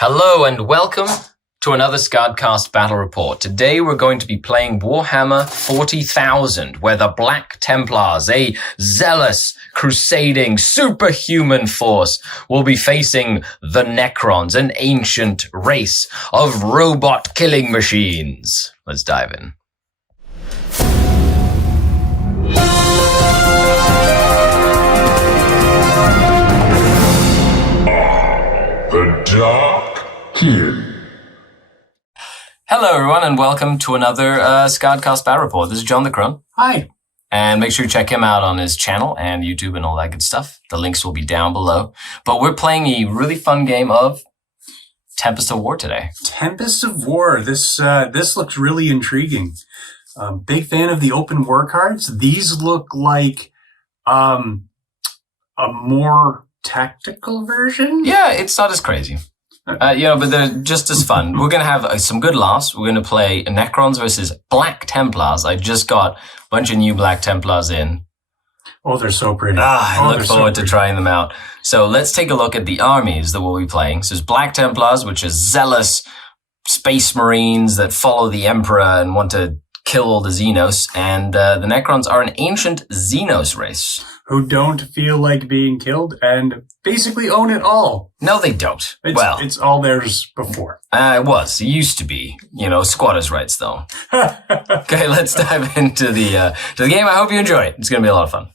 Hello and welcome to another SkaredCast battle report. Today we're going to be playing Warhammer 40,000, where the Black Templars, a zealous, crusading, superhuman force, will be facing the Necrons, an ancient race of robot killing machines. Let's dive in. The Dark King. Hello everyone and welcome to another SkaredCast battle report. This is John Necron. Hi. And make sure you check him out on his channel and YouTube and all that good stuff. The links will be down below. But we're playing a really fun game of Tempest of War today. Tempest of War. This looks really intriguing. Big fan of the open war cards. These look like a more tactical version. Yeah, it's not as crazy. But they're just as fun. We're going to have some good laughs. We're going to play Necrons versus Black Templars. I just got a bunch of new Black Templars in. Oh, they're so pretty. I look forward to trying them out. So let's take a look at the armies that we'll be playing. So there's Black Templars, which are zealous Space Marines that follow the Emperor and want to kill all the Xenos. And the Necrons are an ancient Xenos race. Who don't feel like being killed and basically own it all. No, they don't. It's all theirs before. It used to be, squatters' rights though. Okay, let's dive into the game. I hope you enjoy it. It's going to be a lot of fun.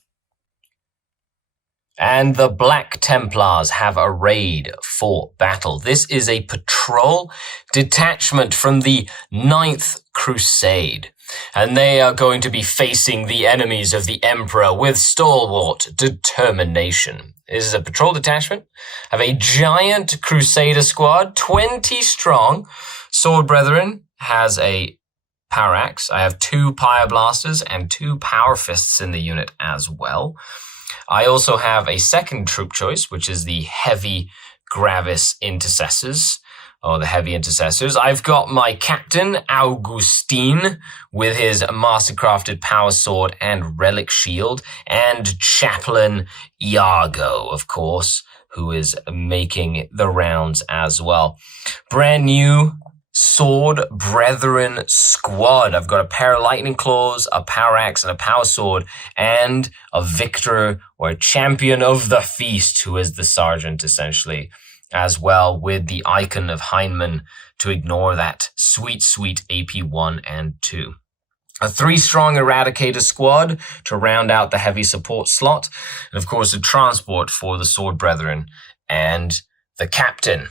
And the Black Templars have arrayed for battle. This is a patrol detachment from the 9th Crusade. And they are going to be facing the enemies of the Emperor with stalwart determination. This is a patrol detachment. Have a giant Crusader squad, 20 strong. Sword Brethren has a power axe. I have 2 Pyre Blasters and 2 Power Fists in the unit as well. I also have a second troop choice, which is the Heavy Gravis Intercessors. The Heavy Intercessors. I've got my Captain, Augustine, with his mastercrafted power sword and relic shield, and Chaplain Iago, of course, who is making the rounds as well. Brand new Sword Brethren squad. I've got a pair of lightning claws, a power axe, and a power sword, and a victor or a champion of the feast, who is the sergeant, essentially, as well, with the icon of Heinemann to ignore that sweet, sweet AP 1 and 2. A 3-strong Eradicator squad to round out the heavy support slot. And of course, a transport for the Sword Brethren and the Captain.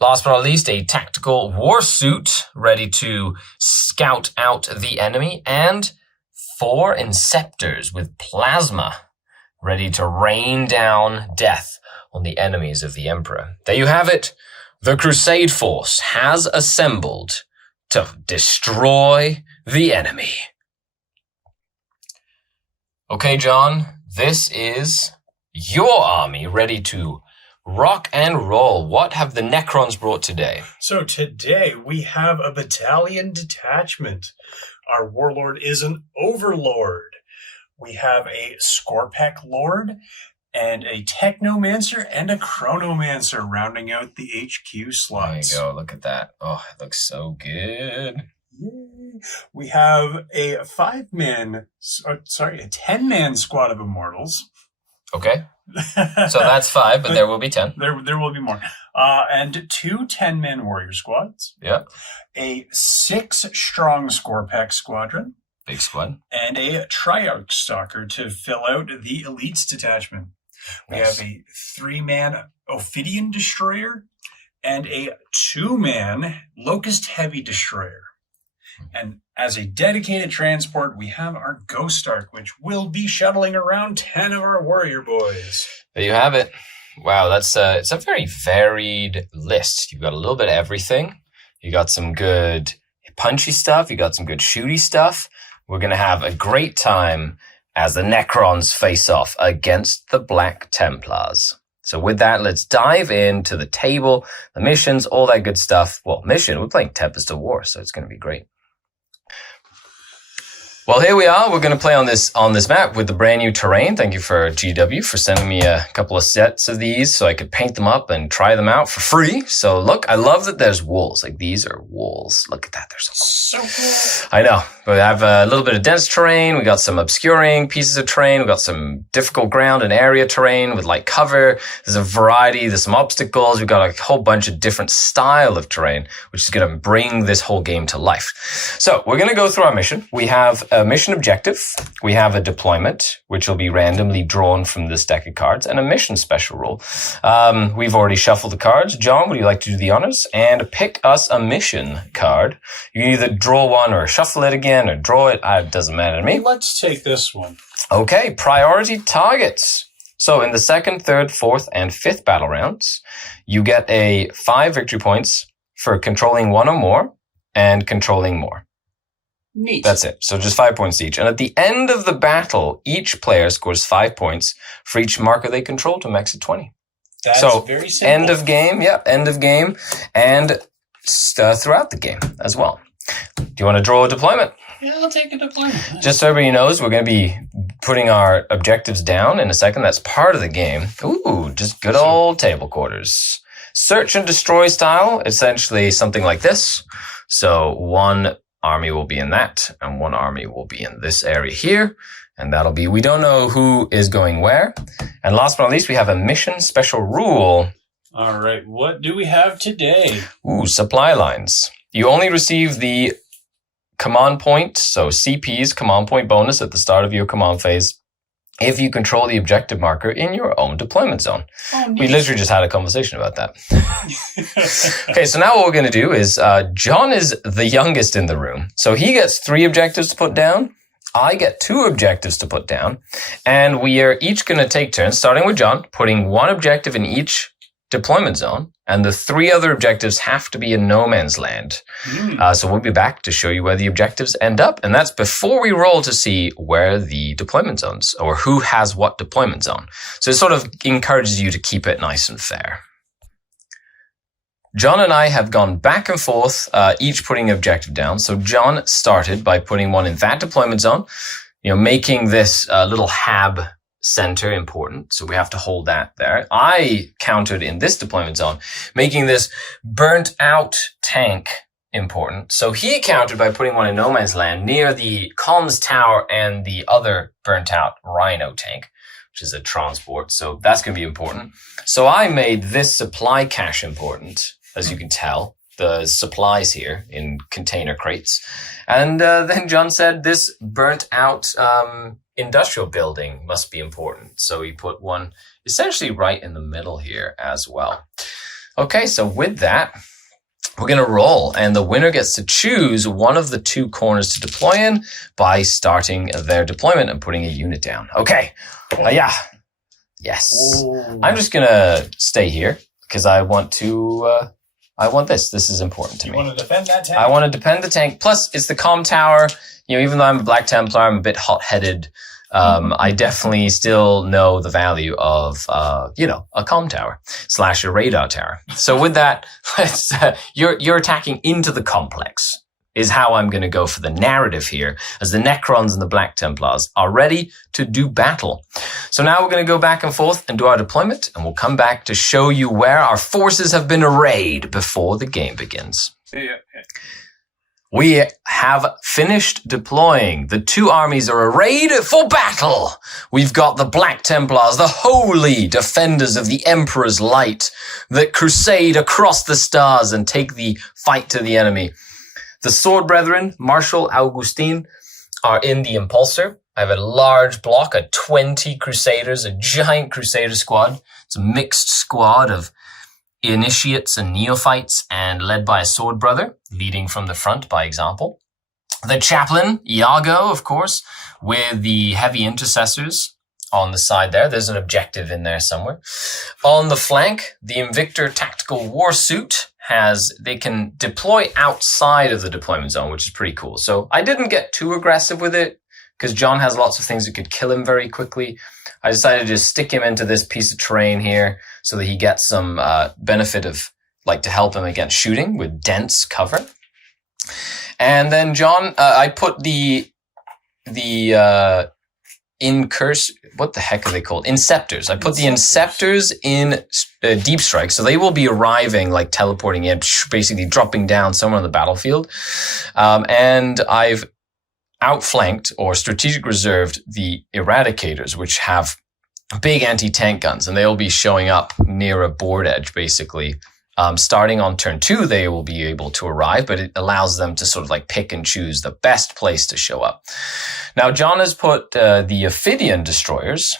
Last but not least, a tactical war suit ready to scout out the enemy. And 4 Inceptors with plasma ready to rain down death on the enemies of the Emperor. There you have it. The Crusade force has assembled to destroy the enemy. Okay, John, this is your army ready to rock and roll. What have the Necrons brought today? So today we have a battalion detachment. Our warlord is an overlord. We have a Skorpek lord and a Technomancer and a Chronomancer rounding out the HQ slots. There you go. Look at that. Oh, it looks so good. Yay. We have a 10-man squad of Immortals. Okay. So that's 5, but there will be 10. There will be more. And 2 10-man warrior squads. Yeah. A 6-strong Skorpek squadron. Big squad. And a Triarch Stalker to fill out the Elites detachment. We have a 3-man Ophidian Destroyer and a 2-man Locust Heavy Destroyer. And as a dedicated transport, we have our Ghost Ark, which will be shuttling around 10 of our warrior boys. There you have it. Wow, it's a very varied list. You've got a little bit of everything. You got some good punchy stuff. You got some good shooty stuff. We're going to have a great time as the Necrons face off against the Black Templars. So with that, let's dive into the table, the missions, all that good stuff. Well, we're playing Tempest of War, so it's going to be great. Well, here we are. We're going to play on this map with the brand new terrain. Thank you for GW for sending me a couple of sets of these so I could paint them up and try them out for free. So look, I love that there's walls. Like these are walls. Look at that. They're so cool. I know. But we have a little bit of dense terrain. We got some obscuring pieces of terrain. We got some difficult ground and area terrain with light cover. There's a variety. There's some obstacles. We've got a whole bunch of different style of terrain, which is going to bring this whole game to life. So we're going to go through our mission. We have a mission objective. We have a deployment, which will be randomly drawn from this deck of cards, and a mission special rule. We've already shuffled the cards. John, would you like to do the honors and pick us a mission card? You can either draw one or shuffle it again or draw it. It doesn't matter to me. Let's take this one. Okay, priority targets. So in the 2nd, 3rd, 4th, and 5th battle rounds, you get 5 victory points for controlling one or more and controlling more. Neat. That's it. So just 5 points each. And at the end of the battle, each player scores 5 points for each marker they control to max at 20. That's so very simple. End of game. Yeah, end of game. And throughout the game as well. Do you want to draw a deployment? Yeah, I'll take a deployment. Just so everybody knows, we're going to be putting our objectives down in a second. That's part of the game. Ooh, just good old table quarters. Search and destroy style, essentially something like this. So one army will be in that, and one army will be in this area here. And that'll be, we don't know who is going where. And last but not least, we have a mission special rule. All right, what do we have today? Ooh, supply lines. You only receive the command point, so CP's command point bonus at the start of your command phase, if you control the objective marker in your own deployment zone. Oh, we literally just had a conversation about that. Okay, so now what we're going to do is, John is the youngest in the room. So he gets 3 objectives to put down. I get 2 objectives to put down. And we are each going to take turns, starting with John, putting 1 objective in each deployment zone. And the 3 other objectives have to be in no man's land. So we'll be back to show you where the objectives end up. And that's before we roll to see where the deployment zones, or who has what deployment zone. So it sort of encourages you to keep it nice and fair. John and I have gone back and forth, each putting an objective down. So John started by putting one in that deployment zone, making this little hab center important. So we have to hold that there. I countered in this deployment zone, making this burnt out tank important. So he countered by putting one in no man's land near the comms tower and the other burnt out rhino tank, which is a transport. So that's going to be important. So I made this supply cache important, as you can tell. The supplies here in container crates. And then John said this burnt out industrial building must be important. So he put one essentially right in the middle here as well. Okay, so with that, we're going to roll, and the winner gets to choose one of the 2 corners to deploy in by starting their deployment and putting a unit down. Okay, yeah. Yes. Ooh. I'm just going to stay here because I want to... I want this. This is important to me. You want to defend that tank? I want to defend the tank. Plus, it's the comm tower. Even though I'm a Black Templar, I'm a bit hot-headed. I definitely still know the value of, a comm tower / a radar tower. So with that, you're attacking into the complex is how I'm going to go for the narrative here, as the Necrons and the Black Templars are ready to do battle. So now we're going to go back and forth and do our deployment, and we'll come back to show you where our forces have been arrayed before the game begins. Yeah. We have finished deploying. The 2 armies are arrayed for battle. We've got the Black Templars, the holy defenders of the Emperor's light, that crusade across the stars and take the fight to the enemy. The Sword Brethren, Marshal Augustine, are in the Impulsor. I have a large block of 20 Crusaders, a giant Crusader squad. It's a mixed squad of initiates and neophytes, and led by a Sword Brother, leading from the front by example. The Chaplain, Iago, of course, with the heavy intercessors on the side there. There's an objective in there somewhere. On the flank, the Invictor Tactical War Suit they can deploy outside of the deployment zone, which is pretty cool. So I didn't get too aggressive with it because John has lots of things that could kill him very quickly. I decided to just stick him into this piece of terrain here so that he gets some benefit of, to help him against shooting with dense cover. And then John, I put the the what the heck are they called? Inceptors. I put the Inceptors in Deep Strike, so they will be arriving, like teleporting in, basically dropping down somewhere on the battlefield. And I've outflanked or strategic reserved the Eradicators, which have big anti-tank guns, and they'll be showing up near a board edge, basically. Starting on turn 2, they will be able to arrive, but it allows them to sort of like pick and choose the best place to show up. Now, John has put the Ophidian destroyers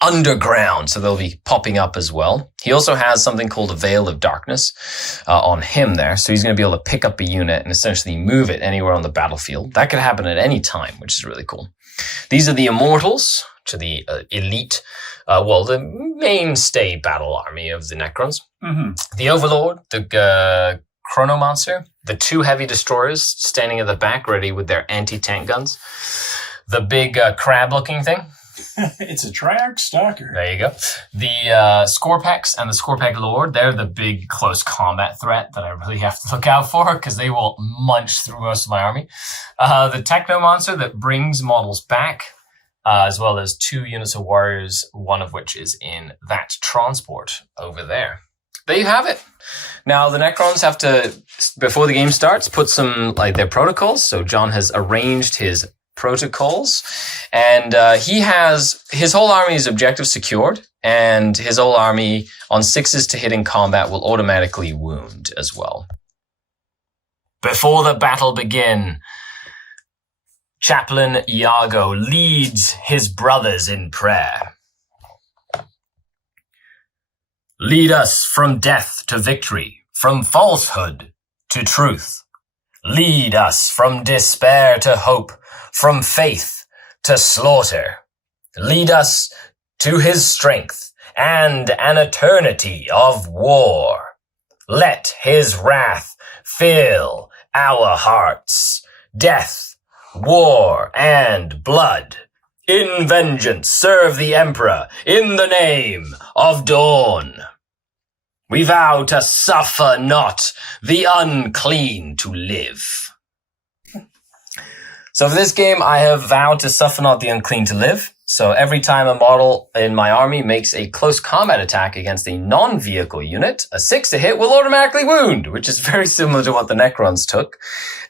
underground, so they'll be popping up as well. He also has something called a Veil of Darkness on him there, so he's going to be able to pick up a unit and essentially move it anywhere on the battlefield. That could happen at any time, which is really cool. These are the Immortals, to the elite, the mainstay battle army of the Necrons. Mm-hmm. The Overlord, the Chronomancer, the 2 heavy destroyers standing at the back ready with their anti-tank guns. The big crab-looking thing. It's a Triarch Stalker. There you go. The Scorpex and the Scorpec Lord, they're the big close combat threat that I really have to look out for because they will munch through most of my army. The Technomancer that brings models back, as well as 2 units of warriors, one of which is in that transport over there. There you have it. Now, the Necrons have to, before the game starts, put some, like, their protocols. So John has arranged his protocols, and he has his whole army's objective secured, and his whole army on 6s to hit in combat will automatically wound as well. Before the battle begin, Chaplain Iago leads his brothers in prayer. Lead us from death to victory, from falsehood to truth. Lead us from despair to hope, from faith to slaughter. Lead us to his strength and an eternity of war. Let his wrath fill our hearts. Death, war, and blood. In vengeance serve the Emperor in the name of Dawn. We vow to suffer not the unclean to live. So for this game, I have vowed to suffer not the unclean to live. So every time a model in my army makes a close combat attack against a non-vehicle unit, a 6 to hit will automatically wound, which is very similar to what the Necrons took.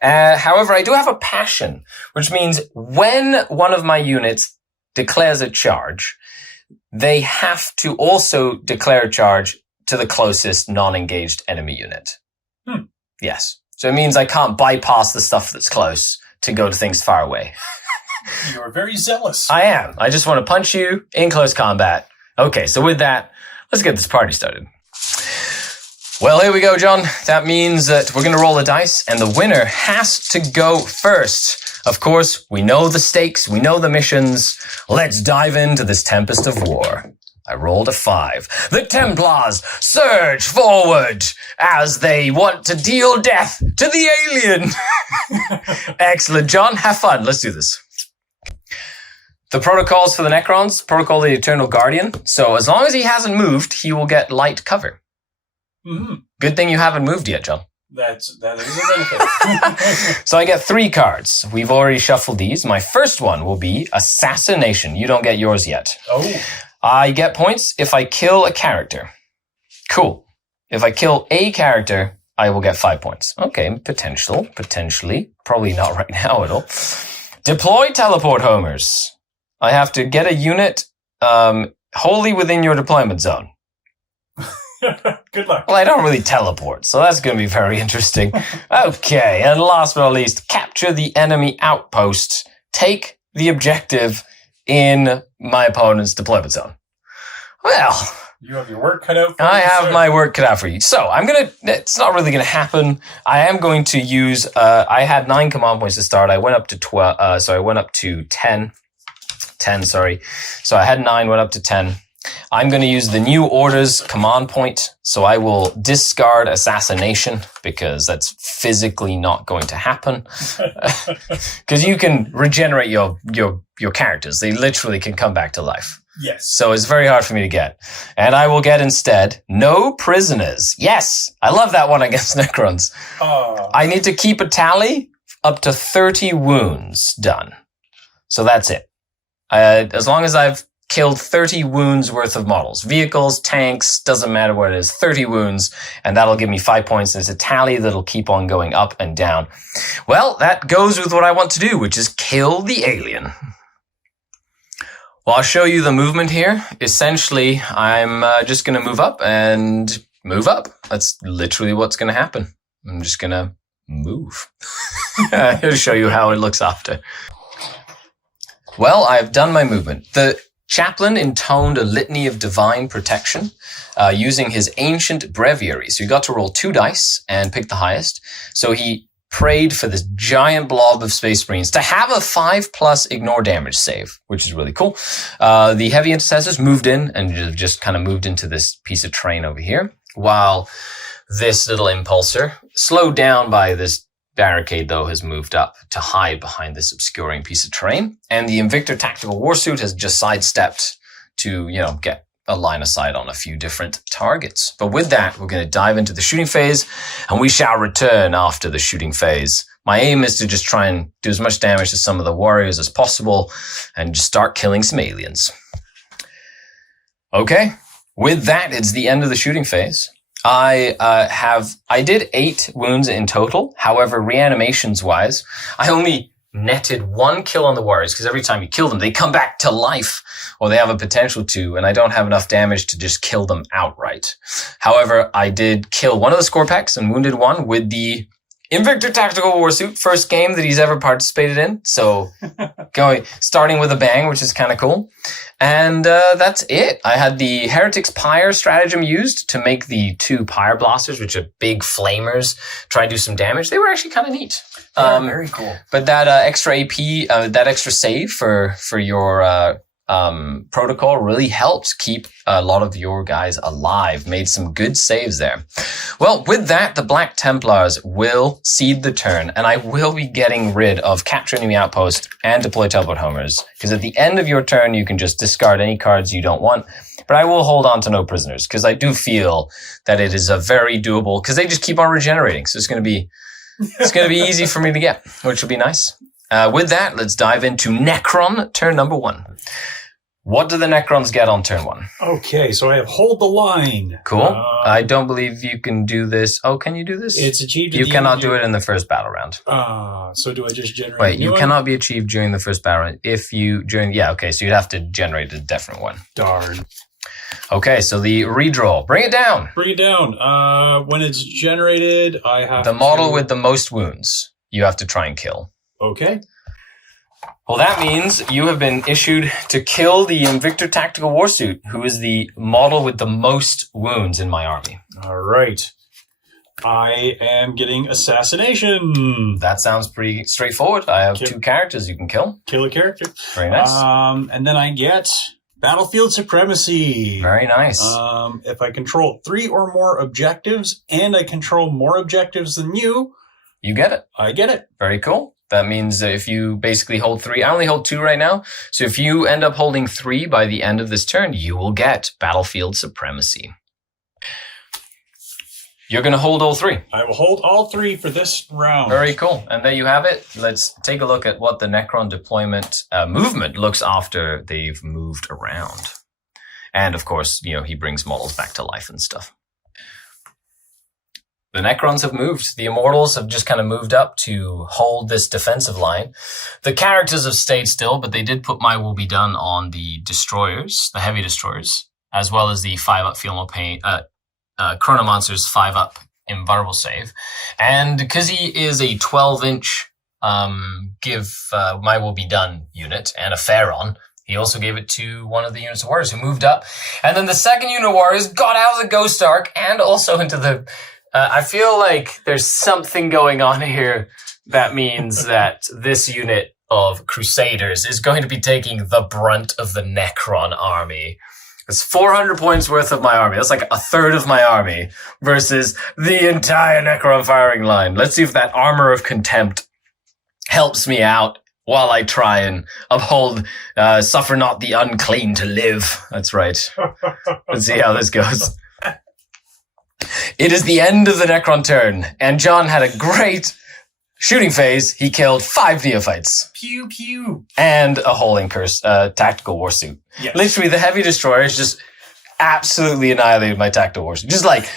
However, I do have a passion, which means when one of my units declares a charge, they have to also declare a charge to the closest non-engaged enemy unit. Yes. So it means I can't bypass the stuff that's close to go to things far away. You are very zealous. I am. I just want to punch you in close combat. Okay, so with that, let's get this party started. Well, here we go, John. That means that we're going to roll a dice, and the winner has to go first. Of course, we know the stakes, we know the missions. Let's dive into this tempest of war. I rolled a 5. The Templars surge forward as they want to deal death to the alien. Excellent, John. Have fun. Let's do this. The protocols for the Necrons, protocol of the Eternal Guardian. So as long as he hasn't moved, he will get light cover. Mm-hmm. Good thing you haven't moved yet, John. That is a benefit. So I get 3 cards. We've already shuffled these. My first one will be Assassination. You don't get yours yet. Oh. I get points if I kill a character. Cool. If I kill a character, I will get 5 points. Okay, potentially. Probably not right now at all. Deploy teleport homers. I have to get a unit wholly within your deployment zone. Good luck. Well, I don't really teleport, so that's going to be very interesting. Okay, and last but not least, capture the enemy outpost. Take the objective in my opponent's deployment zone. Well, you have your work cut out for you. I have my work cut out for you. So it's not really going to happen. I am going to use, I had 9 command points to start. I went up to 12, I went up to 10. So I had 9, went up to 10. I'm going to use the new orders command point. So I will discard assassination because that's physically not going to happen. Because you can regenerate your characters. They literally can come back to life. Yes. So it's very hard for me to get. And I will get instead no prisoners. Yes. I love that one against Necrons. I need to keep a tally up to 30 wounds done. So that's it. As long as I've killed 30 wounds worth of models, vehicles, tanks, doesn't matter what it is, 30 wounds, and that'll give me 5 points. There's a tally that'll keep on going up and down. Well, that goes with what I want to do, which is kill the alien. Well, I'll show you the movement here. Essentially, I'm just going to move up and move up. That's literally what's going to happen. I'm just going to move. I'll show you how it looks after. Well, I've done my movement. The chaplain intoned a litany of divine protection using his ancient breviary. So he got to roll 2 dice and pick the highest. So he prayed for this giant blob of Space Marines to have a 5+ ignore damage save, which is really cool. The heavy intercessors moved in and just kind of moved into this piece of terrain over here, while this little impulsor, slowed down by this barricade, though, has moved up to hide behind this obscuring piece of terrain. And the Invictor Tactical Warsuit has just sidestepped to, get a line of sight on a few different targets. But with that, we're going to dive into the shooting phase, and we shall return after the shooting phase. My aim is to just try and do as much damage to some of the warriors as possible and just start killing some aliens. Okay, with that, it's the end of the shooting phase. I did 8 wounds in total. However, reanimations wise, I only netted 1 kill on the warriors because every time you kill them, they come back to life, or they have a potential to, and I don't have enough damage to just kill them outright. However, I did kill one of the Scorpeks and wounded one with the Invictor Tactical Warsuit, first game that he's ever participated in. So starting with a bang, which is kind of cool. And that's it. I had the Heretic's Pyre stratagem used to make the 2 Pyre Blasters, which are big flamers, try to do some damage. They were actually kind of neat. Very cool. But that extra AP, that extra save for your protocol really helped keep a lot of your guys alive. Made some good saves there. Well, with that, the Black Templars will cede the turn, and I will be getting rid of Capture Enemy Outpost and Deploy Teleport Homers, because at the end of your turn, you can just discard any cards you don't want. But I will hold on to no prisoners, because I do feel that it is a very doable, because they just keep on regenerating. So it's going to be easy for me to get, which will be nice. With that, let's dive into Necron, turn number 1. What do the Necrons get on turn 1? Okay, so I have Hold the Line. Cool. I don't believe you can do this. Oh, can you do this? It's achieved. You cannot do it in the first battle round. So do I just generate Wait, a new you one? cannot be achieved during the first battle round. So you'd have to generate a different one. Darn. Okay, so the redraw. Bring it down. Bring it down. When it's generated, I have the model with the most wounds you have to try and kill. Okay. Well, that means you have been issued to kill the Invictor Tactical Warsuit, who is the model with the most wounds in my army. All right. I am getting Assassination. That sounds pretty straightforward. I have 2 characters you can kill. Kill a character. Very nice. And then I get Battlefield Supremacy. Very nice. If I control 3 or more objectives, and I control more objectives than you get it. I get it. Very cool. That means if you basically hold 3, I only hold 2 right now. So if you end up holding 3 by the end of this turn, you will get Battlefield Supremacy. You're going to hold all 3. I will hold all 3 for this round. Very cool. And there you have it. Let's take a look at what the Necron deployment movement looks after they've moved around. And of course, he brings models back to life and stuff. The Necrons have moved. The Immortals have just kind of moved up to hold this defensive line. The characters have stayed still, but they did put My Will Be Done on the destroyers, the heavy destroyers, as well as the 5-up Feel No Pain, Chronomancer's 5-up invulnerable save. And because he is a 12-inch give My Will Be Done unit and a Pharaon, he also gave it to one of the units of warriors who moved up. And then the second unit of warriors got out of the Ghost Arc and also into the... I feel like there's something going on here that means that this unit of Crusaders is going to be taking the brunt of the Necron army. It's 400 points worth of my army. That's like a third of my army versus the entire Necron firing line. Let's see if that Armor of Contempt helps me out while I try and uphold, suffer not the unclean to live. That's right. Let's see how this goes. It is the end of the Necron turn, and John had a great Shooting phase, he killed 5 neophytes. Pew, pew. And a holding curse, tactical warsuit. Yes. Literally, the heavy destroyers just absolutely annihilated my tactical warsuit.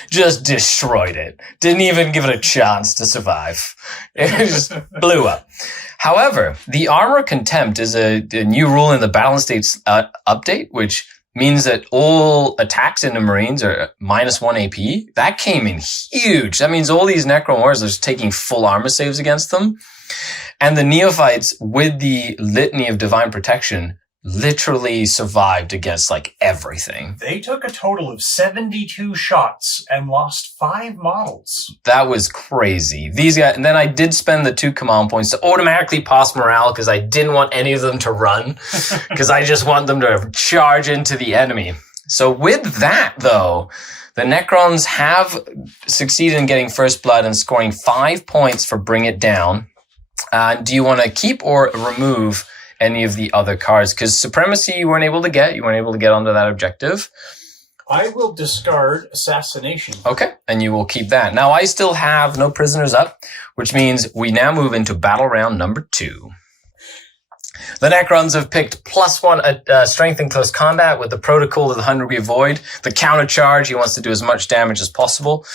Just destroyed it. Didn't even give it a chance to survive. It just blew up. However, the Armor Contempt is a new rule in the Battle States update, which means that all attacks into Marines are -1 AP. That came in huge. That means all these Necron warriors are just taking full armor saves against them. And the Neophytes, with the Litany of Divine Protection, literally survived against everything. They took a total of 72 shots and lost 5 models. That was crazy. These guys, and then I did spend the 2 command points to automatically pass morale because I didn't want any of them to run because I just want them to charge into the enemy. So with that, though, the Necrons have succeeded in getting first blood and scoring 5 points for Bring It Down. Do you want to keep or remove any of the other cards? Because Supremacy you weren't able to get. You weren't able to get onto that objective. I will discard Assassination. Okay, and you will keep that. Now, I still have no prisoners up, which means we now move into battle round number 2. The Necrons have picked +1 strength in close combat with the Protocol of the 100-Degree Void. The countercharge, he wants to do as much damage as possible.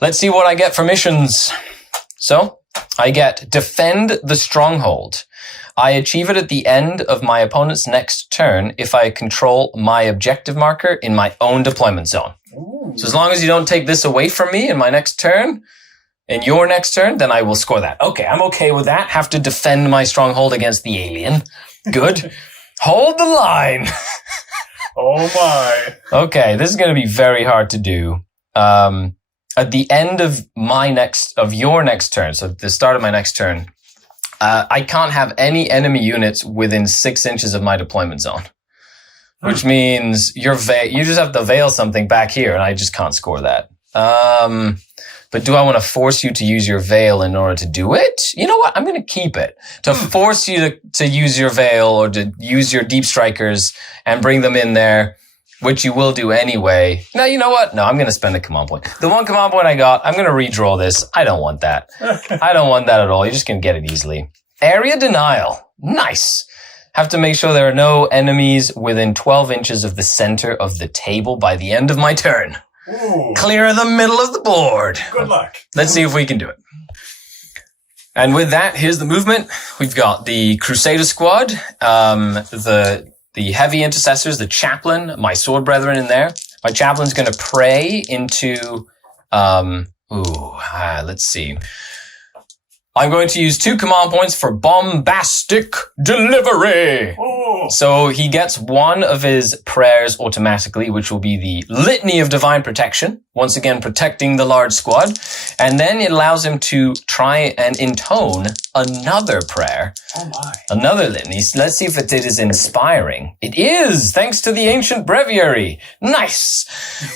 Let's see what I get for missions. So, I get Defend the Stronghold. I achieve it at the end of my opponent's next turn if I control my objective marker in my own deployment zone. Ooh. So as long as you don't take this away from me in my next turn, in your next turn, then I will score that. Okay, I'm okay with that. Have to defend my stronghold against the alien. Good. Hold the line. Oh my. Okay, this is going to be very hard to do. At the end of your next turn, so at the start of my next turn, I can't have any enemy units within 6 inches of my deployment zone, which means you just have to veil something back here, and I just can't score that. But do I want to force you to use your veil in order to do it? You know what? I'm going to keep it. To force you to use your veil or to use your deep strikers and bring them in there, which you will do anyway. No, you know what? No, I'm going to spend a command point. The 1 command point I got, I'm going to redraw this. I don't want that. I don't want that at all. You're just going to get it easily. Area Denial. Nice. Have to make sure there are no enemies within 12 inches of the center of the table by the end of my turn. Ooh. Clear the middle of the board. Good luck. Let's see if we can do it. And with that, here's the movement. We've got the Crusader squad, the heavy intercessors, the chaplain, my sword brethren in there. My chaplain's going to pray into, let's see. I'm going to use 2 command points for bombastic delivery. Oh. So he gets 1 of his prayers automatically, which will be the Litany of Divine Protection. Once again, protecting the large squad. And then it allows him to try and intone another prayer. Oh my. Another litany. Let's see if it is inspiring. It is, thanks to the ancient breviary. Nice.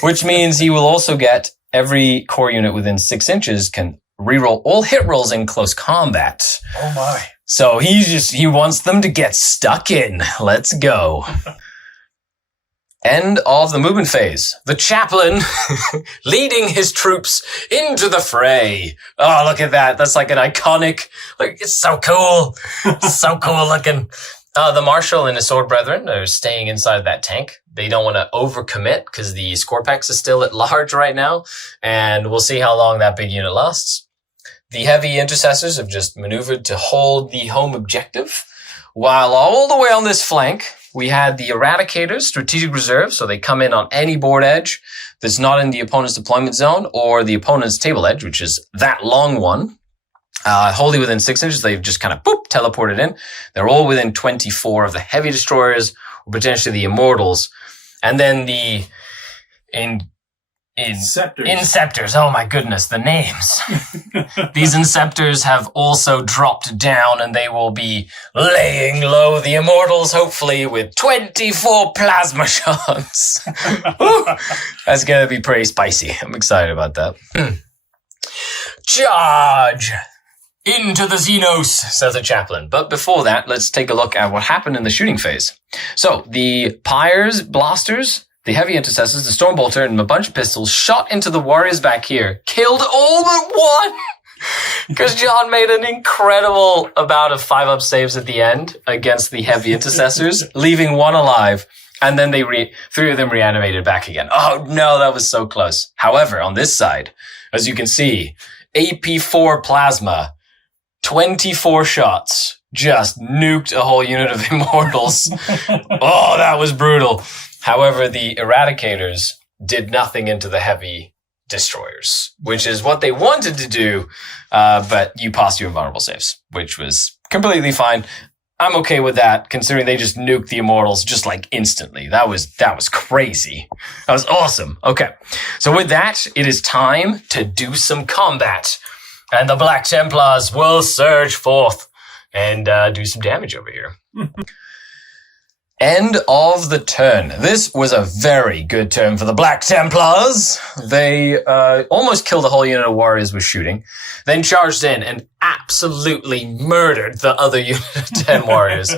Which means he will also get every core unit within 6 inches can reroll all hit rolls in close combat. Oh my. So he wants them to get stuck in. Let's go. End of the movement phase. The chaplain leading his troops into the fray. Oh, look at that. That's like an iconic, it's so cool. It's so cool looking. The marshal and his sword brethren are staying inside that tank. They don't want to overcommit because the Scorpex is still at large right now. And we'll see how long that big unit lasts. The heavy intercessors have just maneuvered to hold the home objective. While all the way on this flank, we had the Eradicators, strategic reserve, so they come in on any board edge that's not in the opponent's deployment zone or the opponent's table edge, which is that long one. Wholly within 6 inches, they've just kind of teleported in. They're all within 24 of the heavy destroyers, or potentially the immortals. And then the Inceptors. Oh my goodness, the names. These Inceptors have also dropped down and they will be laying low the immortals, hopefully, with 24 plasma shots. That's going to be pretty spicy. I'm excited about that. Charge! Into the Xenos, says the chaplain. But before that, let's take a look at what happened in the shooting phase. So, the Pyres, Blasters, the heavy intercessors, the Stormbolter, and a bunch of pistols shot into the warriors back here, killed all but 1. Because John made an incredible amount of 5-up saves at the end against the heavy intercessors, leaving one alive. And then three of them reanimated back again. Oh no, that was so close. However, on this side, as you can see, AP4 plasma, 24 shots, just nuked a whole unit of immortals. Oh, that was brutal. However, the eradicators did nothing into the heavy destroyers, which is what they wanted to do, but you passed your invulnerable saves, which was completely fine. I'm okay with that, considering they just nuked the immortals just like instantly. That was crazy. That was awesome. Okay. So with that, it is time to do some combat. And the Black Templars will surge forth and do some damage over here. End of the turn. This was a very good turn for the Black Templars. They almost killed a whole unit of warriors with shooting, then charged in and absolutely murdered the other unit of 10 warriors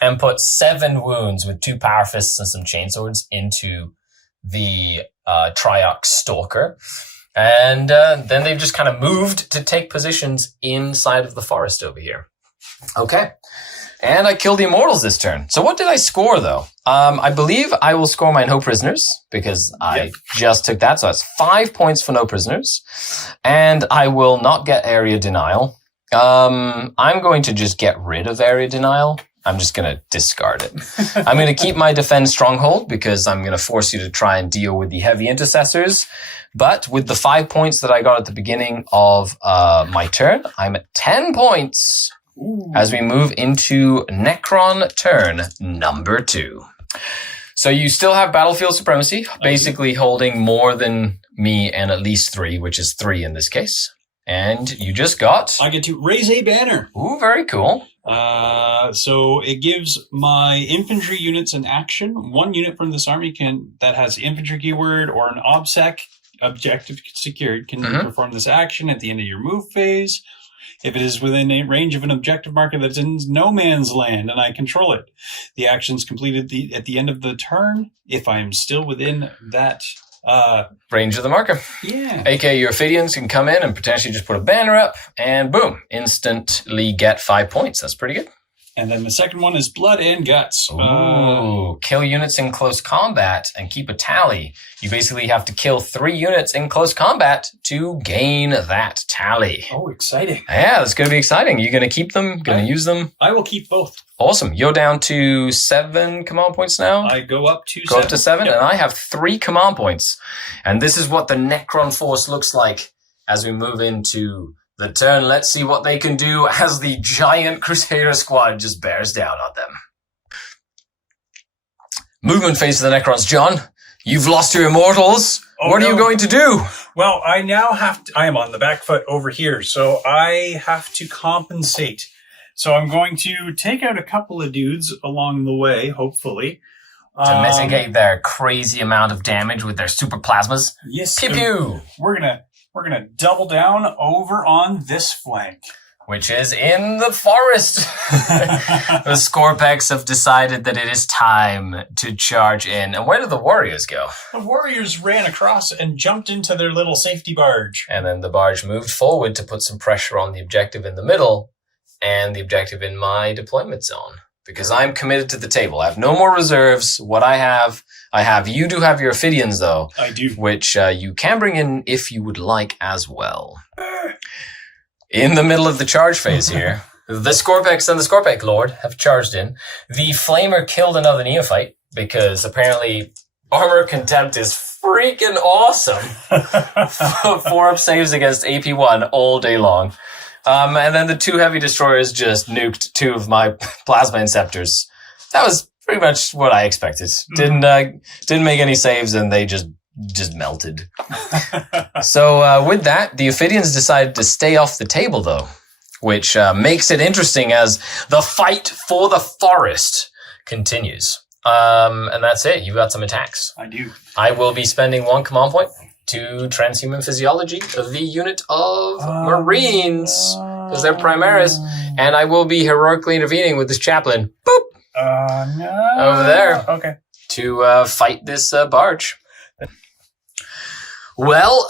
and put 7 wounds with 2 power fists and some chainswords into the Triarch Stalker. And then they've just kind of moved to take positions inside of the forest over here. Okay. And I killed the immortals this turn. So what did I score, though? I believe I will score my no prisoners, because I just took that. So that's 5 points for no prisoners. And I will not get area denial. I'm going to just get rid of area denial. I'm just going to discard it. I'm going to keep my defend stronghold, because I'm going to force you to try and deal with the heavy intercessors. But with the 5 points that I got at the beginning of my turn, I'm at 10 points. Ooh. As we move into Necron turn number 2. So you still have battlefield supremacy, basically holding more than me and at least 3, which is 3 in this case. And you just got... I get to raise a banner. Ooh, very cool. So it gives my infantry units an action. 1 unit from this army that has infantry keyword or an OBSEC, objective secured, can perform this action at the end of your move phase. If it is within a range of an objective marker that's in no man's land and I control it, the action's completed at the end of the turn if I am still within that range of the marker. Yeah. AKA your Ophidians can come in and potentially just put a banner up and boom, instantly get 5 points. That's pretty good. And then the second one is Blood and Guts. Ooh, kill units in close combat and keep a tally. You basically have to kill 3 units in close combat to gain that tally. Oh, exciting. Yeah, that's going to be exciting. You're going to keep them, going to use them. I will keep both. Awesome. You're down to 7 command points now? I go up to 7. Go up to 7, yep. And I have 3 command points. And this is what the Necron force looks like as we move into the turn. Let's see what they can do as the giant Crusader squad just bears down on them. Movement phase of the Necrons, John. You've lost your immortals. What are you going to do? Well, I now I am on the back foot over here, so I have to compensate. So I'm going to take out a couple of dudes along the way, hopefully. To mitigate their crazy amount of damage with their super plasmas. Yes. Pew pew. We're gonna double down over on this flank, which is in the forest. The Scorpex have decided that it is time to charge in. And where did the warriors go? The warriors ran across and jumped into their little safety barge. And then the barge moved forward to put some pressure on the objective in the middle and the objective in my deployment zone. Because I'm committed to the table. I have no more reserves. What I have, you do have your Ophidians, though. I do. Which you can bring in if you would like as well. In the middle of the charge phase here, the Scorpex and the Scorpec Lord have charged in. The Flamer killed another neophyte because apparently Armor Contempt is freaking awesome. 4-up saves against AP1 all day long. And then the 2 heavy destroyers just nuked 2 of my plasma inceptors. That was pretty much what I expected. Didn't make any saves, and they just melted. So with that, the Ophidians decided to stay off the table, though, which makes it interesting as the fight for the forest continues. And that's it. You've got some attacks. I do. I will be spending 1 command point to transhuman physiology of the unit of Marines, because they're Primaris, and I will be heroically intervening with this chaplain, boop, no. over there, okay, to fight this barge. Well,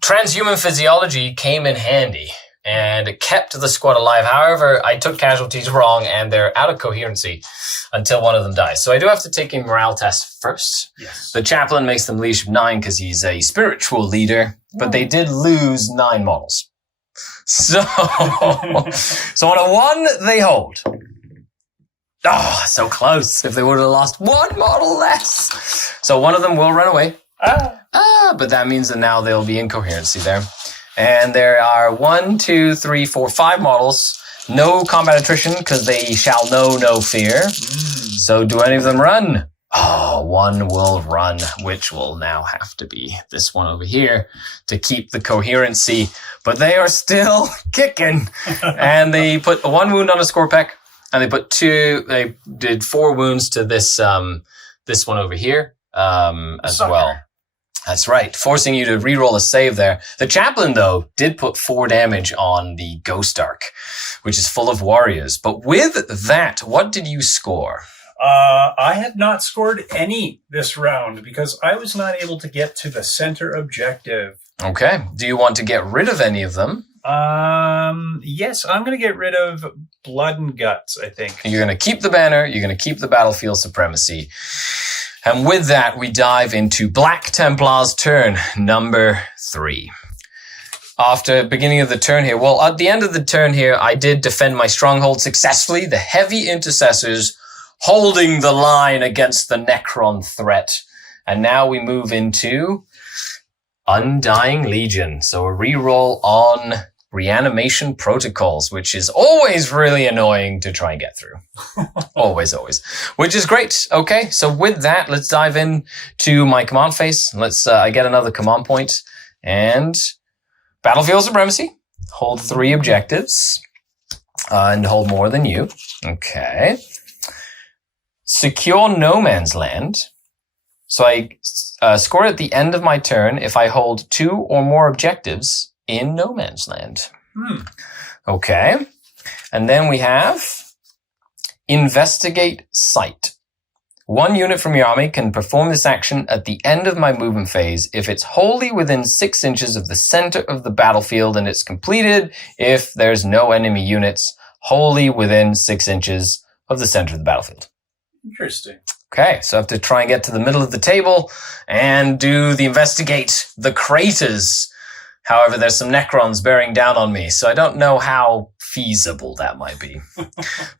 transhuman physiology came in handy and it kept the squad alive. However, I took casualties wrong and they're out of coherency until one of them dies. So I do have to take a morale test first. Yes. The chaplain makes them leadership 9 because he's a spiritual leader, but they did lose 9 models. So on a 1, they hold. Oh, so close. If they would have lost 1 model less. So one of them will run away. But that means that now they'll be in coherency there. And there are 1, 2, 3, 4, 5 models. No combat attrition because they shall know no fear. So do any of them run? Oh, one will run, which will now have to be this one over here to keep the coherency. But they are still kicking. And they put 1 wound on a score pack. And they did 4 wounds to this one over here as well. That's right, forcing you to reroll a save there. The chaplain, though, did put 4 damage on the Ghost Arc, which is full of warriors. But with that, what did you score? I have not scored any this round because I was not able to get to the center objective. Okay. Do you want to get rid of any of them? Yes, I'm going to get rid of Blood and Guts, I think. You're going to keep the banner. You're going to keep the battlefield supremacy. And with that, we dive into Black Templars turn number 3. After beginning of the turn here, well, at the end of the turn here, I did defend my stronghold successfully. The heavy intercessors holding the line against the Necron threat. And now we move into Undying Legion. So a reroll on reanimation protocols, which is always really annoying to try and get through. always. Which is great. Okay, so with that, let's dive in to my command phase. Let's I get another command point and battlefield supremacy. Hold 3 objectives and hold more than you. Okay. Secure no man's land. So I score at the end of my turn if I hold 2 or more objectives in no man's land. Okay. And then we have Investigate Site. 1 unit from your army can perform this action at the end of my movement phase if it's wholly within 6 inches of the center of the battlefield, and it's completed if there's no enemy units wholly within 6 inches of the center of the battlefield. Interesting. Okay, so I have to try and get to the middle of the table and do the investigate the craters. However, there's some Necrons bearing down on me, so I don't know how feasible that might be.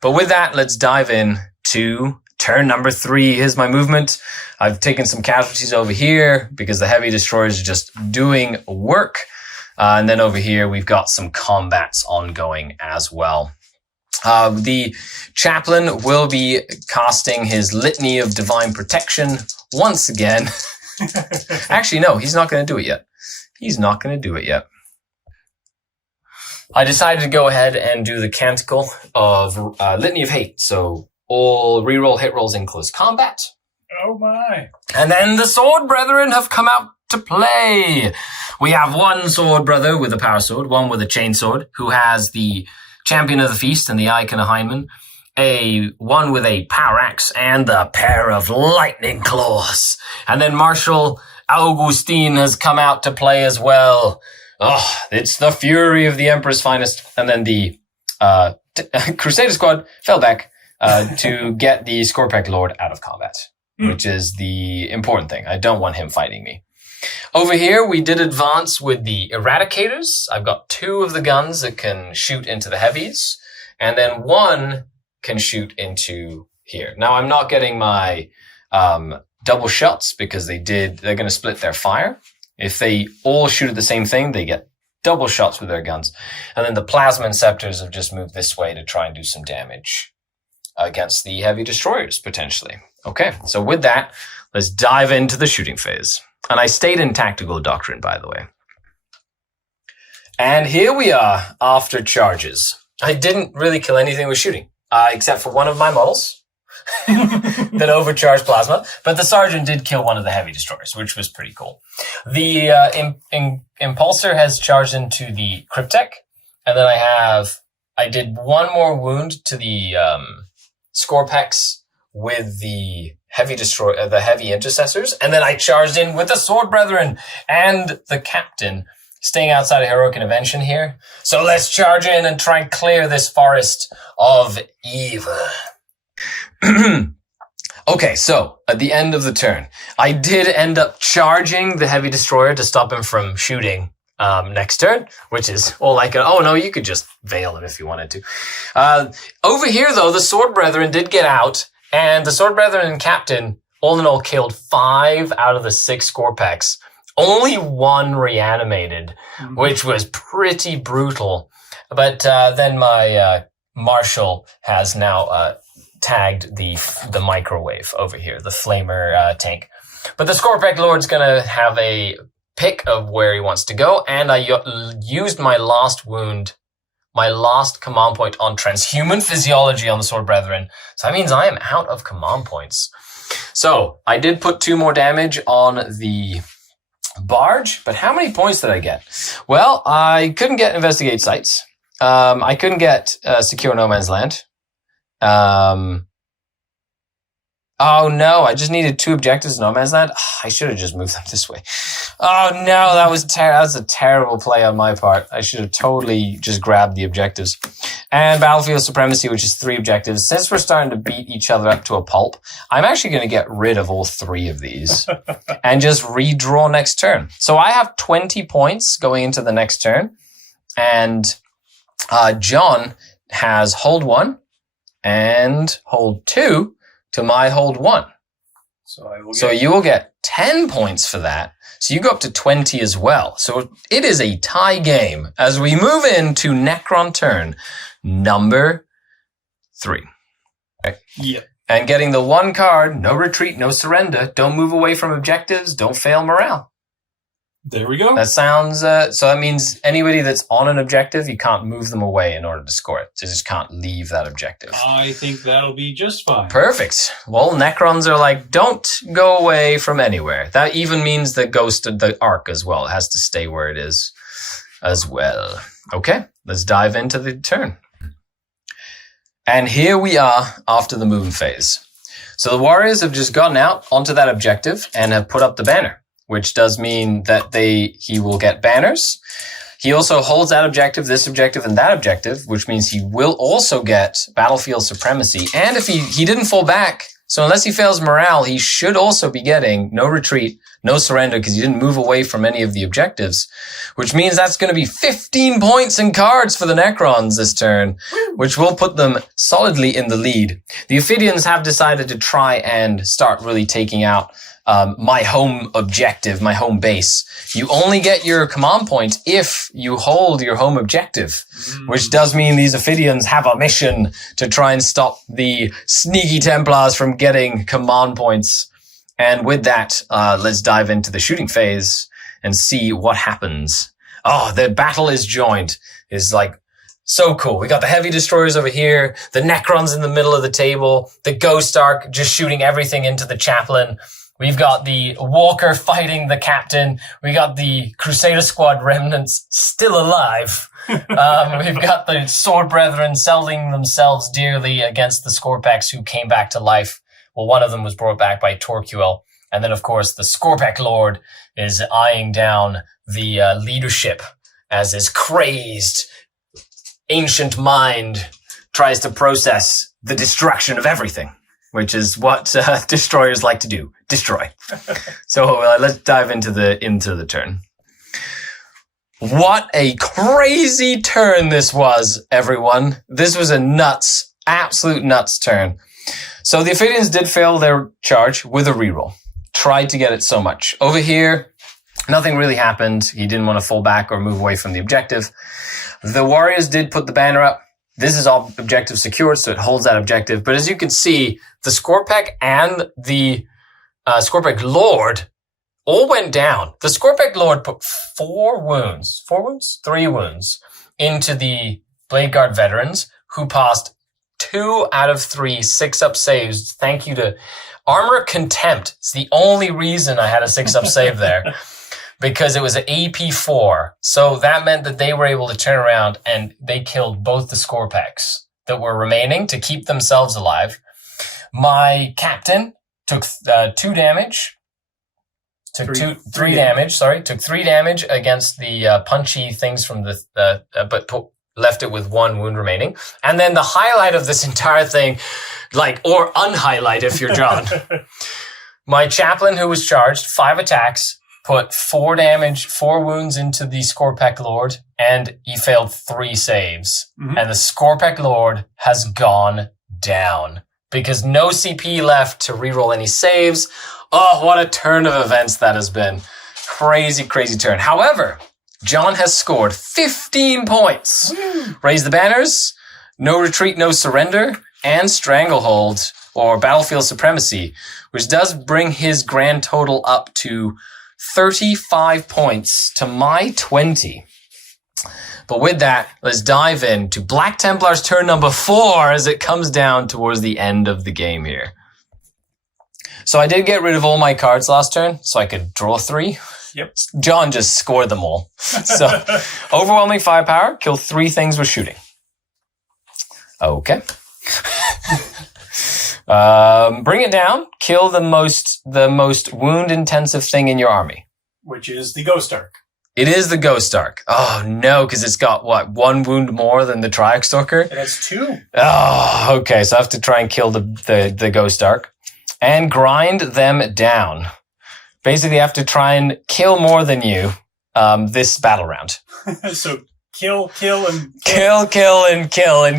But with that, let's dive in to turn number 3. Here's my movement. I've taken some casualties over here because the heavy destroyers are just doing work. And then over here, we've got some combats ongoing as well. The chaplain will be casting his Litany of Divine Protection once again. Actually, no, he's not going to do it yet. I decided to go ahead and do the Canticle of Litany of Hate. So all reroll hit rolls in close combat. Oh my. And then the Sword Brethren have come out to play. We have 1 Sword Brother with a power sword, 1 with a chain sword, who has the Champion of the Feast and the Icon of Hyndman, 1 with a power axe and the pair of lightning claws. And then Marshal Augustine has come out to play as well. Oh, it's the fury of the Emperor's finest. And then the Crusader squad fell back to get the Scorpack Lord out of combat, which is the important thing. I don't want him fighting me. Over here, we did advance with the Eradicators. I've got 2 of the guns that can shoot into the heavies, and then 1 can shoot into here. Now, I'm not getting my double shots because they're going to split their fire. If they all shoot at the same thing, they get double shots with their guns. And then the Plasma Inceptors have just moved this way to try and do some damage against the heavy destroyers, potentially. Okay, so with that, let's dive into the shooting phase. And I stayed in Tactical Doctrine, by the way. And here we are after charges. I didn't really kill anything with shooting, except for 1 of my models that overcharged plasma. But the Sergeant did kill 1 of the heavy destroyers, which was pretty cool. The Impulsor has charged into the Cryptek. And then I did 1 more wound to the Scorpex with the the heavy intercessors, and then I charged in with the Sword Brethren and the captain, staying outside of heroic intervention here. So let's charge in and try and clear this forest of evil. Okay, so at the end of the turn, I did end up charging the heavy destroyer to stop him from shooting next turn, which is all I could. Oh no, you could just veil him if you wanted to. Over here, though, the Sword Brethren did get out, and the Sword Brethren and Captain, all in all, killed 5 out of the 6 Scorpex. Only 1 reanimated, which was pretty brutal. But then my Marshal has now tagged the microwave over here, the flamer tank. But the Scorpec Lord's gonna have a pick of where he wants to go, and I used my last wound, my last command point on transhuman physiology on the Sword Brethren. So that means I am out of command points. So I did put 2 more damage on the barge, but how many points did I get? Well, I couldn't get investigate sites. I couldn't get secure no man's land. Oh no, I just needed 2 objectives in no man's land. I should have just moved them this way. Oh no, that was a terrible play on my part. I should have totally just grabbed the objectives. And battlefield supremacy, which is 3 objectives. Since we're starting to beat each other up to a pulp, I'm actually going to get rid of all 3 of these and just redraw next turn. So I have 20 points going into the next turn, and John has hold 1 and hold 2 to my hold 1. So you will get 10 points for that. So you go up to 20 as well. So it is a tie game as we move into Necron turn number 3. Okay. Yep. And getting the 1 card, no retreat, no surrender, don't move away from objectives, don't fail morale. There we go. That sounds, so that means anybody that's on an objective, you can't move them away in order to score it. You just can't leave that objective. I think that'll be just fine. Perfect. Well, Necrons are like, don't go away from anywhere. That even means the ghost of the arc as well. It has to stay where it is as well. Okay, let's dive into the turn. And here we are after the movement phase. So the warriors have just gotten out onto that objective and have put up the banner, which does mean that he will get banners. He also holds that objective, this objective, and that objective, which means he will also get battlefield supremacy. And if he didn't fall back, so unless he fails morale, he should also be getting no retreat, no surrender, because he didn't move away from any of the objectives, which means that's going to be 15 points in cards for the Necrons this turn, which will put them solidly in the lead. The Ophidians have decided to try and start really taking out my home objective, my home base. You only get your command point if you hold your home objective, which does mean these Ophidians have a mission to try and stop the sneaky Templars from getting command points. And with that, let's dive into the shooting phase and see what happens. Oh, the battle is joined. Is like so cool. We got the heavy destroyers over here, the Necrons in the middle of the table, the Ghost Ark just shooting everything into the chaplain. We've got the Walker fighting the captain. We got the Crusader Squad remnants still alive. We've got the Sword Brethren selling themselves dearly against the Scorpex who came back to life. Well, one of them was brought back by Torquil. And then, of course, the Scorpec Lord is eyeing down the leadership as his crazed ancient mind tries to process the destruction of everything, which is what destroyers like to do. Destroy. So let's dive into the turn. What a crazy turn this was, everyone. This was a absolute nuts turn. So the Ophidians did fail their charge with a reroll. Tried to get it so much. Over here, nothing really happened. He didn't want to fall back or move away from the objective. The warriors did put the banner up. This is all objective secured, so it holds that objective. But as you can see, the Scorpec and the Scorpec Lord all went down. The Scorpec Lord put 3 wounds into the Blade Guard veterans, who passed 2 out of 3 6-up saves. Thank you to Armor Contempt. It's the only reason I had a 6-up save there, because it was an AP4. So that meant that they were able to turn around and they killed both the Scorpex that were remaining to keep themselves alive. My captain took 2 damage. Took three damage. Sorry, took 3 damage against the punchy things from but left it with 1 wound remaining. And then the highlight of this entire thing, or unhighlight if you're John. My chaplain who was charged, 5 attacks, put 4 wounds into the Skorpek Lord, and he failed 3 saves. Mm-hmm. And the Skorpek Lord has gone down because no CP left to reroll any saves. Oh, what a turn of events that has been. Crazy, crazy turn. However, John has scored 15 points. Raise the banners, no retreat, no surrender, and stranglehold or battlefield supremacy, which does bring his grand total up to 35 points to my 20. But with that, let's dive into Black Templars turn number 4 as it comes down towards the end of the game here. So I did get rid of all my cards last turn, so I could draw 3. Yep. John just scored them all. So, overwhelming firepower, kill 3 things with shooting. Okay. Bring it down, kill the most wound-intensive thing in your army. Which is the Ghost Ark. It is the Ghost Ark. Oh, no, because it's got, 1 wound more than the Triax Stalker? It has 2. Oh, okay, so I have to try and kill the Ghost Ark. And grind them down. Basically, I have to try and kill more than you this battle round. So kill, and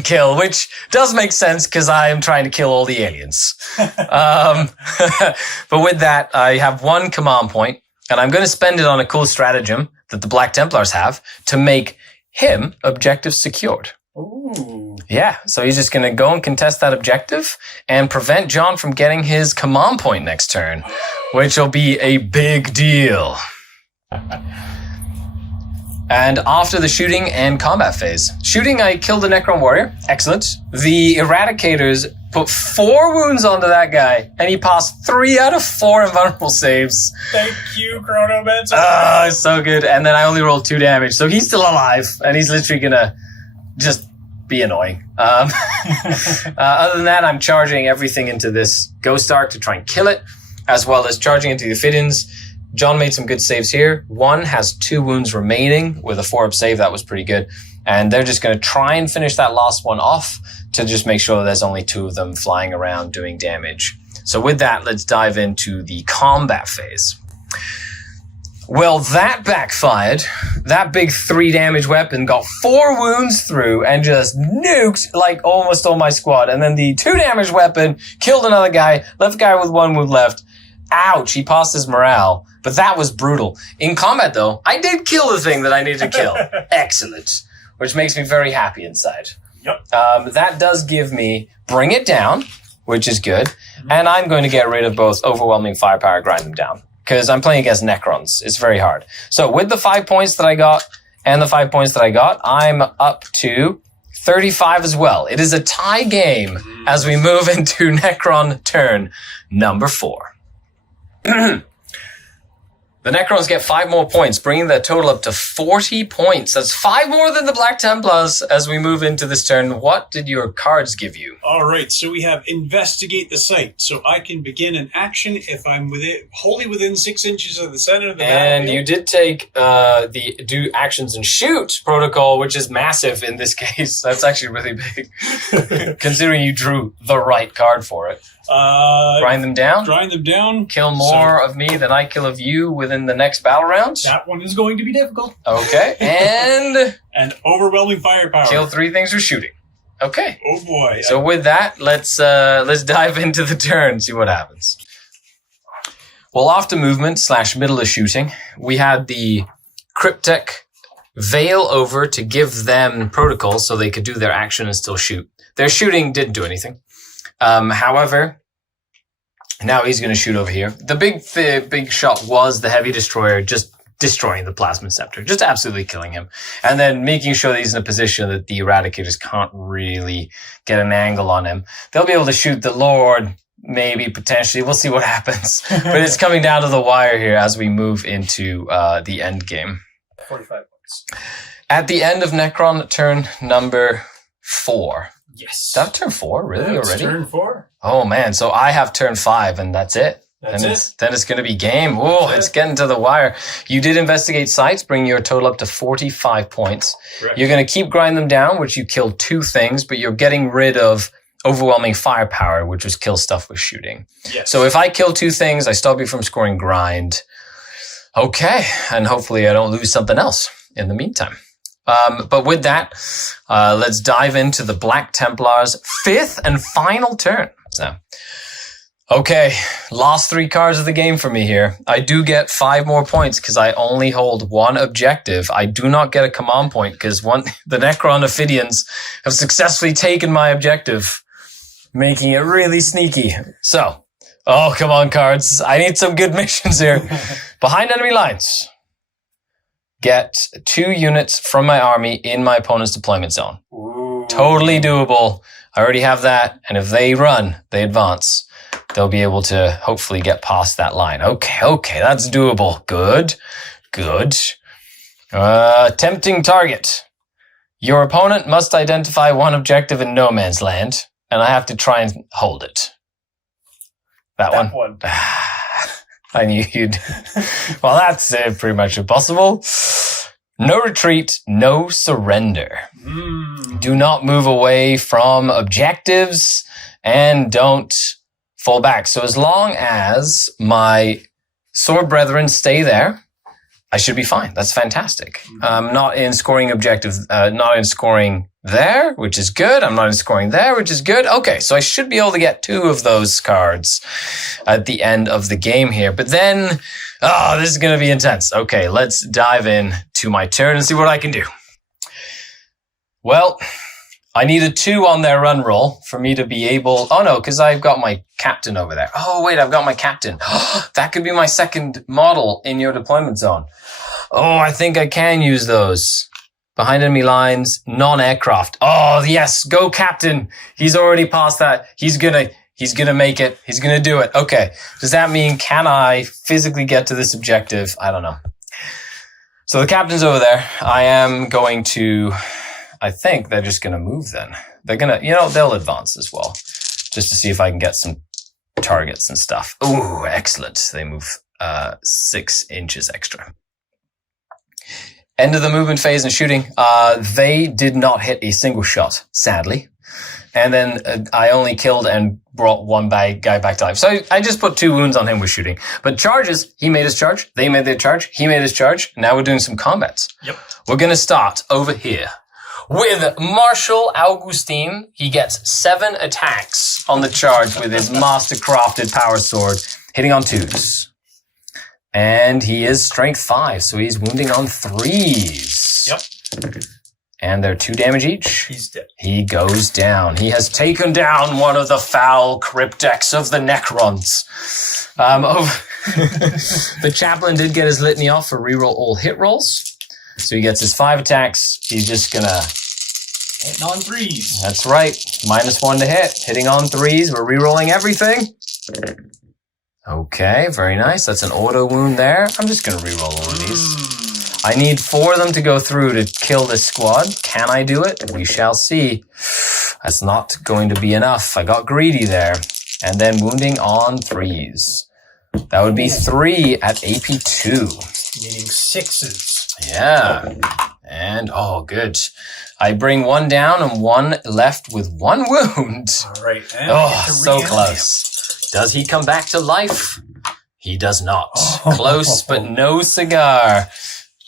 kill, which does make sense because I am trying to kill all the aliens. But with that, I have 1 command point, and I'm going to spend it on a cool stratagem that the Black Templars have to make him objective secured. Ooh. Yeah, so he's just going to go and contest that objective and prevent John from getting his command point next turn, which will be a big deal. And after the shooting and combat phase. Shooting, I killed the Necron Warrior. Excellent. The Eradicators put 4 wounds onto that guy, and he passed 3 out of 4 invulnerable saves. Thank you, Chronomancer. Oh, so good. And then I only rolled 2 damage, so he's still alive, and he's literally going to just be annoying. Other than that, I'm charging everything into this Ghost Ark to try and kill it, as well as charging into the Ophidians. John made some good saves here. 1 has 2 wounds remaining with a 4-up save. That was pretty good. And they're just going to try and finish that last one off to just make sure there's only 2 of them flying around doing damage. So with that, let's dive into the combat phase. Well, that backfired. That big 3 damage weapon got 4 wounds through and just nuked almost all my squad. And then the 2 damage weapon killed another guy, left guy with 1 wound left. Ouch, he passed his morale. But that was brutal. In combat, though, I did kill the thing that I needed to kill. Excellent. Which makes me very happy inside. Yep. That does give me Bring It Down, which is good. Mm-hmm. And I'm going to get rid of both Overwhelming Firepower, Grind Them Down. Because I'm playing against Necrons. It's very hard. So with the 5 points that I got and the 5 points that I got, I'm up to 35 as well. It is a tie game as we move into Necron turn number 4. The Necrons get 5 more points, bringing their total up to 40 points. That's 5 more than the Black Templars as we move into this turn. What did your cards give you? All right, so we have Investigate the Site. So I can begin an action if I'm wholly within 6 inches of the center of the battlefield. And you did take the Do Actions and Shoot protocol, which is massive in this case. That's actually really big, considering you drew the right card for it. Grind them down. Kill more of me than I kill of you within the next battle round. That one is going to be difficult. Okay, and Overwhelming Firepower. Kill 3 things with shooting. Okay. Oh boy. So with that, let's dive into the turn, see what happens. Well, after movement / middle of shooting, we had the Cryptek veil over to give them protocol so they could do their action and still shoot. Their shooting didn't do anything. However, now he's going to shoot over here. The big shot was the heavy destroyer just destroying the Plasma Scepter, just absolutely killing him. And then making sure that he's in a position that the Eradicators can't really get an angle on him. They'll be able to shoot the Lord, maybe, potentially. We'll see what happens. But it's coming down to the wire here as we move into the end game. 45 points. At the end of Necron turn number 4, Yes. Is that turn 4, really, That's already? turn 4. Oh, man. So I have turn 5, and that's it. Then it's going to be game. Whoa, it's getting to the wire. You did investigate sites, bringing your total up to 45 points. Correct. You're going to keep grinding them down, which you killed 2 things, but you're getting rid of overwhelming firepower, which was kill stuff with shooting. Yes. So if I kill 2 things, I stop you from scoring grind. Okay. And hopefully I don't lose something else in the meantime. But with that, let's dive into the Black Templars' 5th and final turn. So, okay, last 3 cards of the game for me here. I do get 5 more points because I only hold 1 objective. I do not get a command point because the Necron Ophidians have successfully taken my objective, making it really sneaky. So, oh, come on, cards. I need some good missions here. Behind enemy lines. Get 2 units from my army in my opponent's deployment zone. Ooh. Totally doable. I already have that. And if they run, they advance. They'll be able to hopefully get past that line. Okay, that's doable. Good. Tempting target. Your opponent must identify 1 objective in no man's land, and I have to try and hold it. That one. I knew you'd... Well, that's pretty much impossible. No retreat, no surrender. Do not move away from objectives, and don't fall back. So as long as my sword brethren stay there, I should be fine. That's fantastic. Not in scoring objective, not in scoring there, which is good. I'm not in scoring there, which is good. Okay, so I should be able to get 2 of those cards at the end of the game here. But then, this is going to be intense. Okay, let's dive in to my turn and see what I can do. Well, I need a 2 on their run roll for me to be able... Oh, no, because I've got my captain over there. Oh, wait, I've got my captain. That could be my 2nd model in your deployment zone. Oh, I think I can use those. Behind enemy lines, non-aircraft. Oh, yes, go captain. He's already past that. He's gonna make it. He's gonna do it. Okay. Does that mean, can I physically get to this objective? I don't know. So the captain's over there. I am going to... I think they're just going to move then. They're going to, they'll advance as well. Just to see if I can get some targets and stuff. Ooh, excellent. They move 6 inches extra. End of the movement phase and shooting. They did not hit a single shot, sadly. And then I only killed and brought 1 guy back to life. So I just put 2 wounds on him with shooting. But charges, he made his charge. They made their charge. He made his charge. Now we're doing some combats. Yep. We're going to start over here. With Marshal Augustine, he gets 7 attacks on the charge with his master-crafted power sword, hitting on 2s. And he is strength 5, so he's wounding on 3s. Yep. And they're 2 damage each. He's dead. He goes down. He has taken down one of the foul cryptex of the Necrons. The chaplain did get his litany off for reroll all hit rolls. So he gets his 5 attacks. He's just gonna... Hitting on 3s. That's right. -1 to hit. Hitting on 3s. We're rerolling everything. Okay, very nice. That's an auto wound there. I'm just gonna reroll all of these. I need 4 of them to go through to kill this squad. Can I do it? We shall see. That's not going to be enough. I got greedy there. And then wounding on 3s. That would be 3 at AP 2. Meaning 6s. Yeah. And, good. I bring 1 down and 1 left with 1 wound. All right. So close. Does he come back to life? He does not. Close, but no cigar.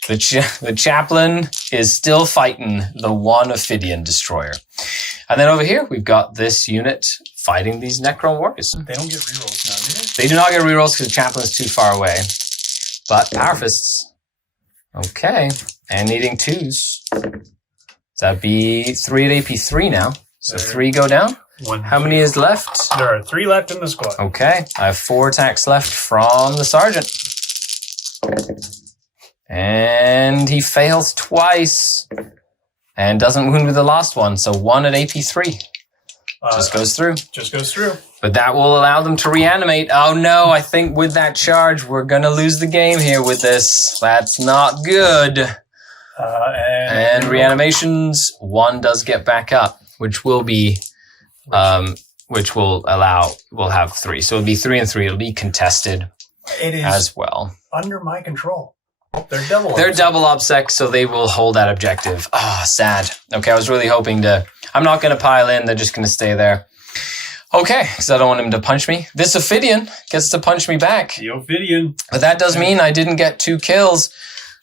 The chaplain is still fighting the 1 Ophidian destroyer. And then over here, we've got this unit fighting these Necron warriors. They don't get rerolls now, do they? They do not get rerolls because the chaplain is too far away. But power fists. Okay. And needing 2s. So that'd be 3 at AP 3 now. So 3 go down. 1. How many is left? There are 3 left in the squad. Okay. I have 4 attacks left from the sergeant. And he fails twice. And doesn't wound with the last one. So 1 at AP 3. Just goes through. Just goes through. But that will allow them to reanimate. Oh no, I think with that charge, we're going to lose the game here with this. That's not good. And reanimations, 1 does get back up. which will be, which will allow, we'll have 3. So it'll be 3 and 3. It'll be contested It is as well. under my control. They're double. They're double OBSEC, so they will hold that objective. Ah, sad. Okay, I was really hoping to... I'm not going to pile in. They're just going to stay there. Okay, because I don't want him to punch me. This Ophidian gets to punch me back. The Ophidian. But that does mean I didn't get 2 kills,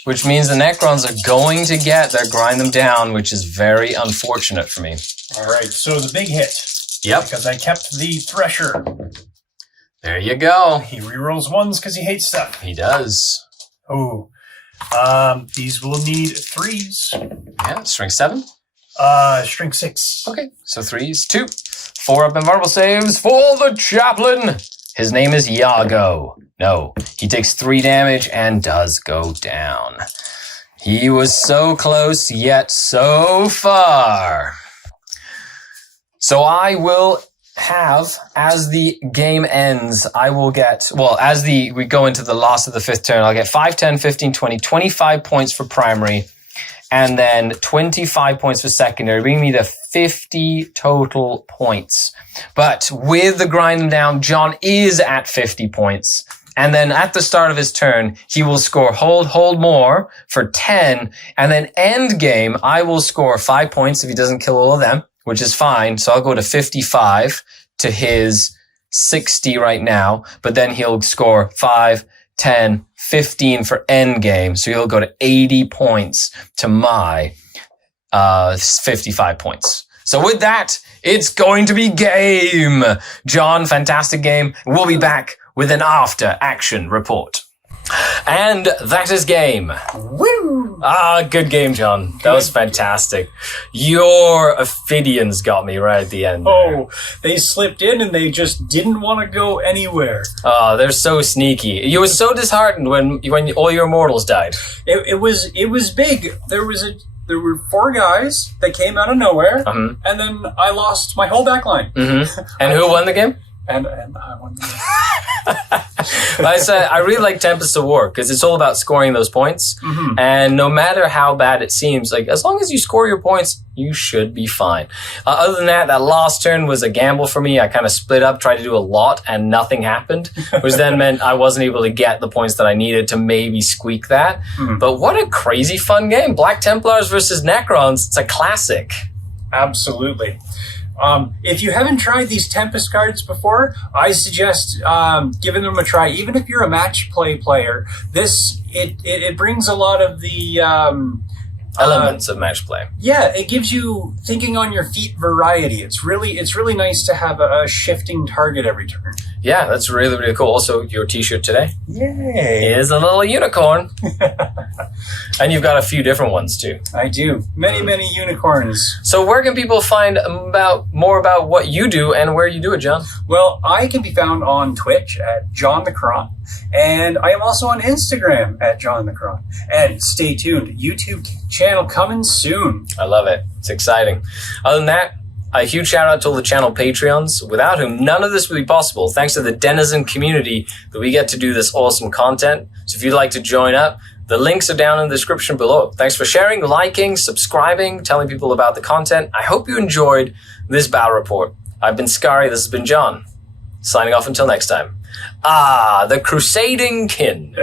which means the Necrons are going to get their grind them down, which is very unfortunate for me. All right, so the big hit. Yep. Because I kept the Thresher. There you go. He rerolls 1s because he hates stuff. He does. Oh. These will need 3s. Yeah, strength 7. Strength 6. Okay, so 3s, 2. 4 up invulnerable saves for the Chaplain. His name is Iago. No, he takes 3 damage and does go down. He was so close, yet so far. So I will have, as the game ends, I will get, well, as we go into the last of the 5th turn, I'll get 5, 10, 15, 20, 25 points for primary, and then 25 points for secondary, bringing me to 50 total points. But with the grind them down, John is at 50 points. And then at the start of his turn, he will score hold more for 10. And then end game, I will score 5 points if he doesn't kill all of them, which is fine. So I'll go to 55 to his 60 right now. But then he'll score 5, 10, 15 for end game. So he'll go to 80 points to my 55 points. So with that, it's going to be game. John, fantastic game. We'll be back with an after action report. And that is game. Woo! Good game, John. That was fantastic. Your Ophidians got me right at the end there. Oh, they slipped in and they just didn't want to go anywhere. Oh, they're so sneaky. You were so disheartened when all your immortals died. It was big. There were 4 guys that came out of nowhere, and then I lost my whole back line. Mm-hmm. And who won the game? And I won the game. I said I really like Tempest of War because it's all about scoring those points. Mm-hmm. And no matter how bad it seems, like as long as you score your points, you should be fine. Other than that last turn was a gamble for me. I kind of split up, tried to do a lot, and nothing happened, which then meant I wasn't able to get the points that I needed to maybe squeak that. Mm-hmm. But what a crazy fun game. Black Templars versus Necrons. It's a classic. Absolutely. If you haven't tried these Tempest cards before, I suggest giving them a try. Even if you're a match play player, it brings a lot of the elements of match play. Yeah, it gives you thinking on your feet variety. It's really nice to have a shifting target every turn. Yeah, that's really, really cool. Also, your t-shirt today is a little unicorn. And you've got a few different ones too. I do. Many unicorns. So where can people find more about what you do and where you do it, John? Well, I can be found on Twitch at John Necron, and I am also on Instagram at John Necron. And stay tuned, YouTube channel coming soon. I love it. It's exciting. Other than that, a huge shout out to all the channel Patreons, without whom none of this would be possible. Thanks to the Denizen community that we get to do this awesome content. So if you'd like to join up, the links are down in the description below. Thanks for sharing, liking, subscribing, telling people about the content. I hope you enjoyed this battle report. I've been Skari, this has been John. Signing off until next time. The Crusading Kin.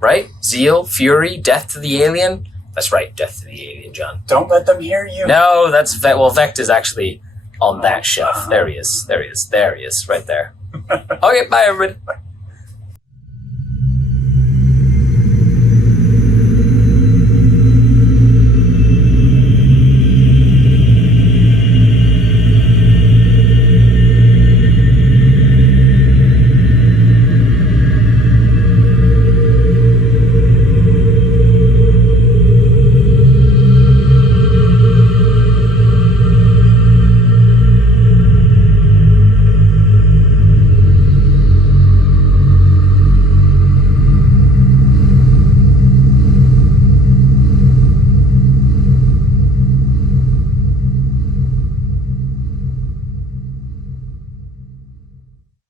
Right? Zeal, Fury, Death to the Alien. That's right, Death to the Alien, John. Don't let them hear you. No, that's Vecht is actually on that shelf. There he is, right there. Okay, bye everybody.